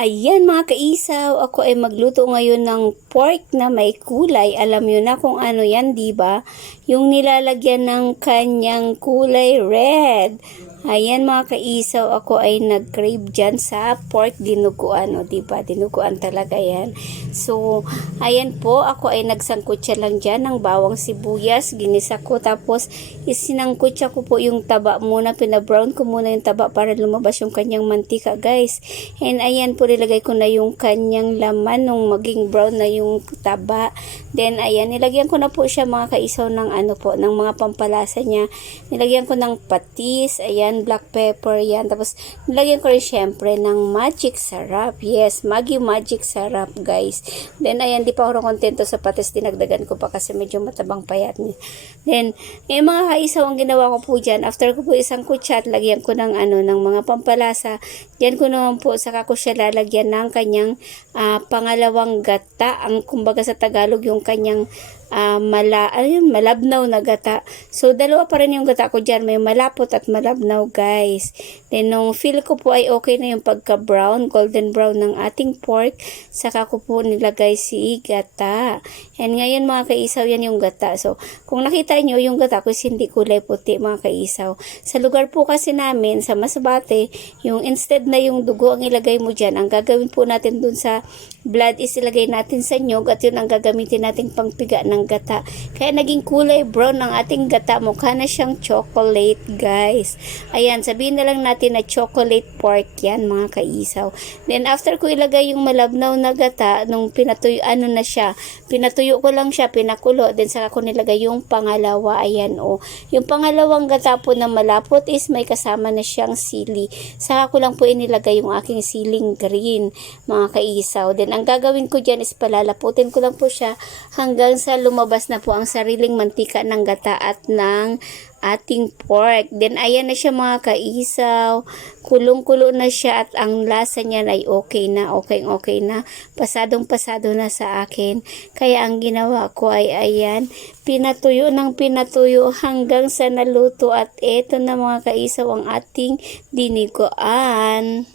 Ayan mga kaisaw, ako ay magluto ngayon ng pork na may kulay. Alam nyo na kung ano yan, di ba? Yung nilalagyan ng kanyang kulay red. Ayan mga kaisaw, ako ay nag-crave dyan sa pork dinuguan. O diba, dinuguan talaga yan. So, ayan po, ako ay nagsangkutsa lang dyan ng bawang sibuyas. Ginisa ko, tapos isinangkutsa ko po yung taba muna. Pinabrown ko muna yung taba para lumabas yung kanyang mantika, guys. And ayan po, nilagay ko na yung kanyang laman nung maging brown na yung taba. Then, ayan, nilagyan ko na po siya mga kaisaw ng ano po, ng mga pampalasa niya. Nilagyan ko ng patis, ayan, black pepper, yan. Tapos, nilagyan ko rin syempre ng magic sarap. Yes, Maggi magic sarap, guys. Then, ayan, di pa ako kontento sa patis. Dinagdagan ko pa kasi medyo matabang payat niya. Then, yung mga kaisaw, ang ginawa ko po dyan, after ko po isang kutsa at lagyan ko ng ano, ng mga pampalasa, dyan ko naman po, saka ko siya lalagyan ng kanyang pangalawang gata. Ang kumbaga sa Tagalog, yung kanyang malabnaw na gata. So, dalawa pa rin yung gata ko dyan. May malapot at malabnaw, guys. Then, nung feel ko po ay okay na yung pagka-brown, golden brown ng ating pork, saka ko po nilagay si gata. And ngayon, mga kaisaw, yan yung gata. So, kung nakita nyo, yung gata ko is hindi kulay puti, mga kaisaw. Sa lugar po kasi namin, sa Masbate, yung instead na yung dugo ang ilagay mo dyan, ang gagawin po natin dun sa blood is ilagay natin sa nyog, at yun ang gagamitin nating pangpiga ng gata. Kaya naging kulay brown ang ating gata. Mukha na siyang chocolate, guys. Ayan, sabihin na lang natin na chocolate pork yan, mga kaisaw. Then, after ko ilagay yung malabnaw na gata, nung pinatuyo, ano na siya, pinatuyo ko lang siya, pinakulo, then saka ko nilagay yung pangalawa. Ayan, o. Yung pangalawang gata po na malapot is may kasama na siyang sili. Saka ko lang po inilagay yung aking siling green, mga kaisaw. Then, ang gagawin ko dyan is palalaputin ko lang po siya hanggang sa lumabas na po ang sariling mantika ng gata at ng ating pork. Then, ayan na siya mga kaisaw. Kulong-kulo na siya at ang lasa niya ay okay na. Okay na. Pasadong-pasado na sa akin. Kaya ang ginawa ko ay ayan, pinatuyo ng pinatuyo hanggang sa naluto. At eto na mga kaisaw ang ating diniguan.